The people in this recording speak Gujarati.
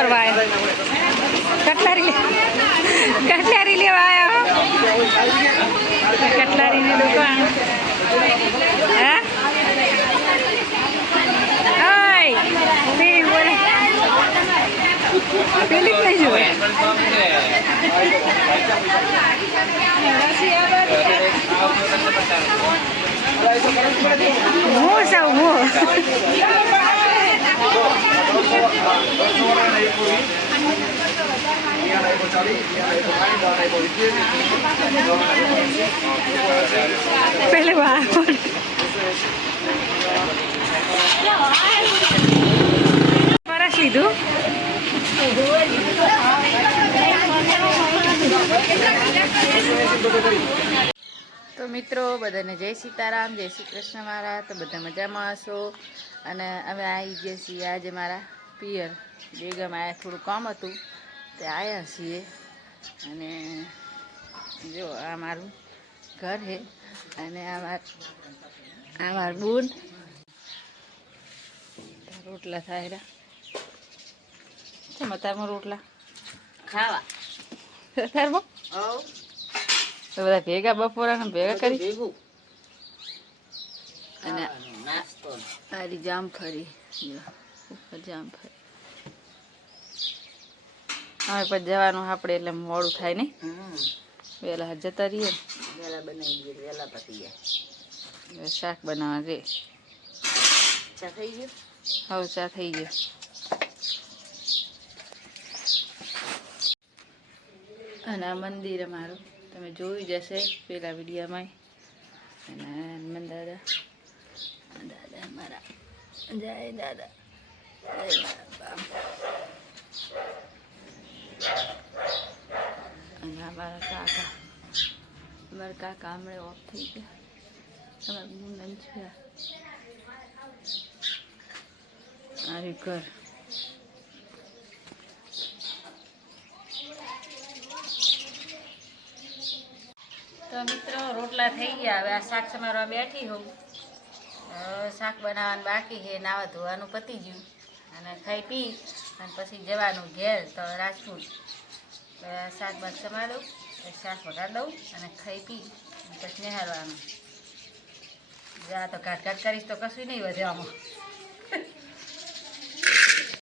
કરવાય કટલારી કટલારી લેવા આવ્યો કટલારીની દુકાન. પેલી જ નહીં હું સૌ હું. પેલે Para si tú. તો મિત્રો, બધાને જય સીતારામ, જય શ્રી કૃષ્ણ મારા તો બધા મજામાં હશો? અને અમે આવી ગયા છીએ આજે મારા પિયર બેગમ આયા થોડું કામ હતું. તે આવ્યા છીએ અને જો આ મારું ઘર છે અને આ માર આ મારું બૂન. રોટલા થાય કેમ તારમાં રોટલા? ખાવા. તો બધા ભેગા બપોરા ભેગા કરી. ભેગું. અને આ જામફળી જામફળી હવે પછી જવાનું આપણે એટલે મોડું થાય ને વહેલા જતા રહીએ. વહેલા બનાવી દઈએ વહેલા પતી જાય. શાક બનાવવા રે ચા થઈ ગયું હવે ચા થઈ ગયો અને આ મંદિર અમારું. તમે જોયું જ હશે પેલા વિડીયામાં. અને હનુમાન દાદા. દાદા અમારા જય દાદા. જય બાપા અને આ મારા કાકા. અમારા કાકા હમણાં ઓફ થઈ ગયા. અમારા મુંડન છે. આર્યું ઘર. તો મિત્રો, રોટલા થઈ ગયા. હવે આ શાક સમારવા બેઠી હોઉં. શાક બનાવવાનું બાકી છે, નાવા ધોવાનું પતી ગયું. અને ખાઈ પી અને પછી જવાનું ઘેર તો રાજપૂત શાક બાદ સમાર દઉં શાક વઘાર દઉં અને ખાઈ પી, પછી નિહાળવાનું. જા તો ઘાટ ઘાટ કરીશ તો કશું નહીં વધે આમાં.